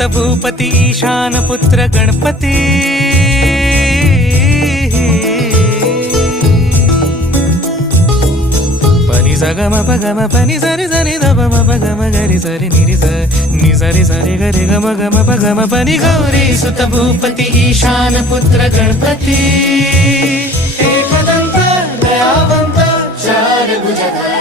सुत भूपती ईशान पुत्र गणपती पनी सा ग म प ग म प नि सा रे सा रे ध प म प ग म ग रे सा रे नि रे सा नि सा रे ग रे ग म प ग म प नि गौरी सुत भूपती ईशान पुत्र गणपती एकदंत दयावंत चार भुजधारी